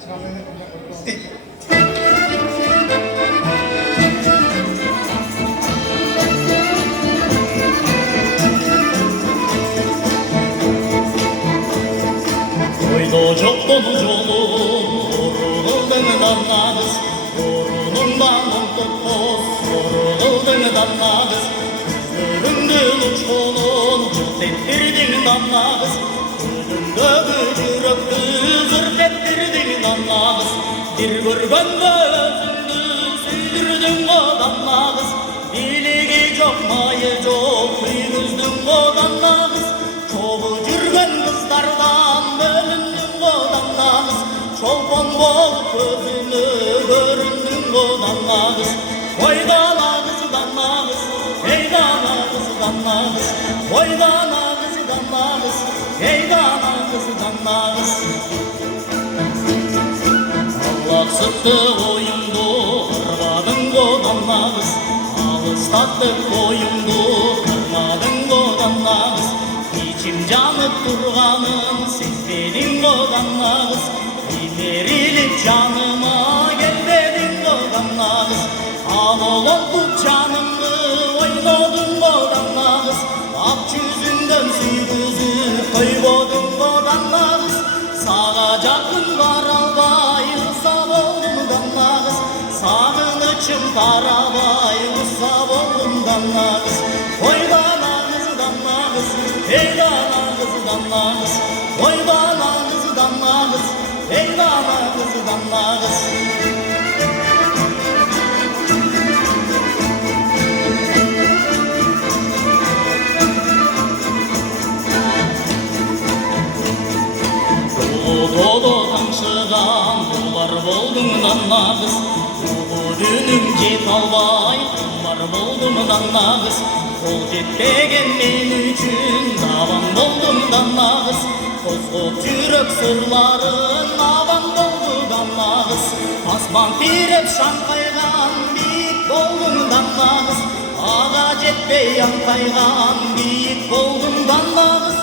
Oydu çok dolu yolun, yorulduğunu anlarız. Yorulundan oldu yoruldun anlarız. Gözlerinde uçulun, cırt ettirdin anlarız. Gözünde yürekli zırt ettirdin anlarız. Bir görgende özünü süydürdün anlarız. Biligi çok, mayı çok, yüzdün anlarız. Çoğu yürgen kızlardan bölündün anlarız. Çolpan bolup gözünü göründün anlarız. Oydana kızı danlarız, heydana kızı danlarız. Oydana kızı danlarız, heydana kızı danlarız. Allah sıktı oyundu, kırmadın danlarız. Alıstattık oyundu, kırmadın danlarız. İçim canıp durganın sezmedin danlarız. Verilip canıma gelmedin danlarız. Ağlan tut canımı oynadın danlarız. Ak yüzünden süydüzü koyvodun danlarız. Sağa jakın karabay ısab oldum danlarız. Sağınıçım karabay ısab oldum danlarız. Oydana kızı danlarız, heydana kızı danlarız. Oydana kızı danlarız, heydana kızı danlarız. Dolu tamşıdan yollar boldum danlarız. Ulu dünüm jet albay yollar boldum danlarız. Kol jetpegen men üçün davan boldum danlarız. Kozgop yürek sırların avan boldu danlarız. Asman tirep şankaygan biyik boldum danlarız. Ağa jetpey yankaygan biyik boldum danlarız.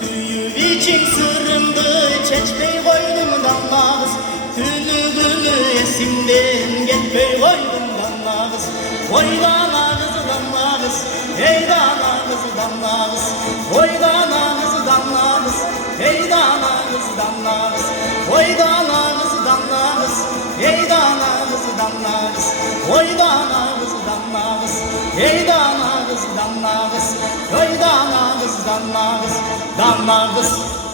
Tüyüp için sırrımdı çeçpey koydum danlarız. Tünü günü esimden getpey koydum danlarız. Oydana kızı danlarız, heydana kızı danlarız. Oydana kızı danlarız, heydana kızı danlarız. Oydana kızı danlarız, heydana kızı danlarız. Oydana kızı danlarız, heydana kızı danlarız. Oydana kızı danlarız, danlarız.